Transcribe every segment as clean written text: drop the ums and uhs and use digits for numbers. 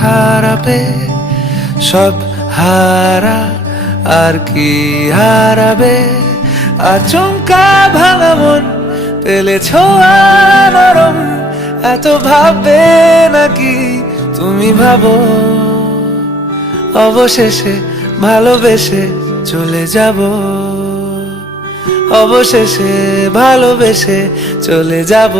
খারাপে সব হারা আর কি হারাবে। আচমকা ভাঙা মন পেলে ছোঁয়া নরম, এত ভাববে নাকি তুমি ভাবো। অবশেষে ভালোবেসে চলে যাব, অবশেষে ভালোবেসে চলে যাব।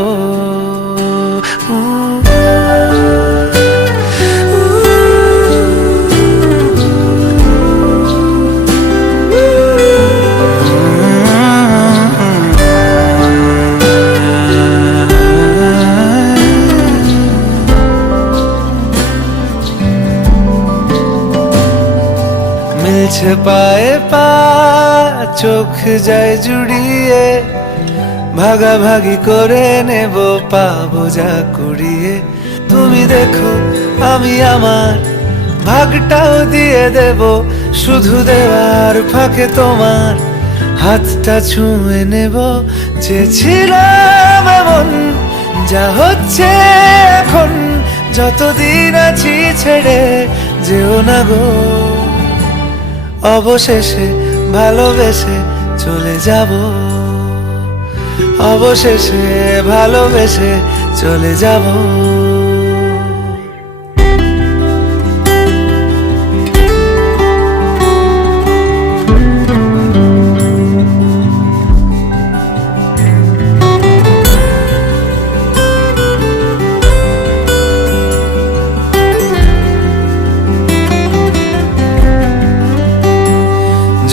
মিলছে পায়ে পা, চোখ যায় জুড়িয়ে, ভাগাভাগি করে নেব পাবো যা কুড়িয়ে। তুমি দেখো আমি আমার ভাগটাও দিয়ে দেব, শুধু দেওয়ার ফাঁকে তোমার হাতটা ছুঁয়ে নেব। চেয়েছিলাম এমন, যা হচ্ছে এখন, যতদিন আছি ছেড়ে যেও না গো। অবশেষে ভালোবেসে চলে যাব, অবশেষে ভালোবেসে চলে যাব।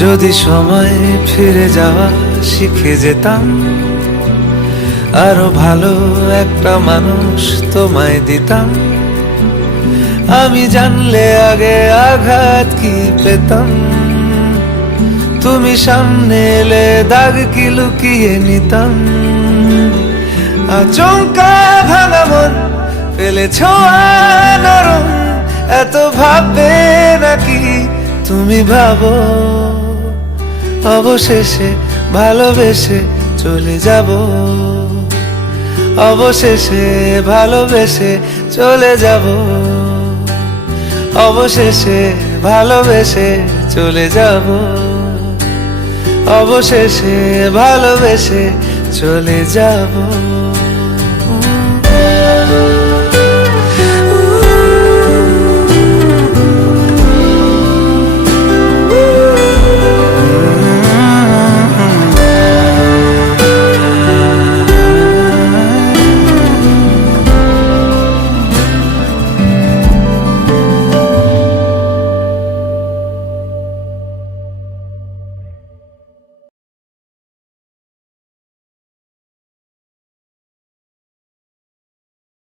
যদি সময় ফিরে যাওয়া শিখে যেতাম, আরো ভালো একটা মানুষ তোমায় দিতাম। আমি জানলে আগে আঘাত কি পেতাম, তুমি সামনে এলে দাগ কি লুকিয়ে নিতাম। আচমকা ভাঙা মন পেলে ছোঁয়া নরম, এত ভাববে নাকি তুমি ভাবো। অবশেষে ভালোবেসে চলে যাব, অবশেষে ভালোবেসে চলে যাব, অবশেষে ভালোবেসে চলে যাব, অবশেষে ভালোবেসে চলে যাব।